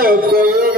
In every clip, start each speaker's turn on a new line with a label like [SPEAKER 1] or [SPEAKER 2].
[SPEAKER 1] Eu é tenho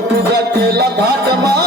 [SPEAKER 2] पूजा कला भाट मां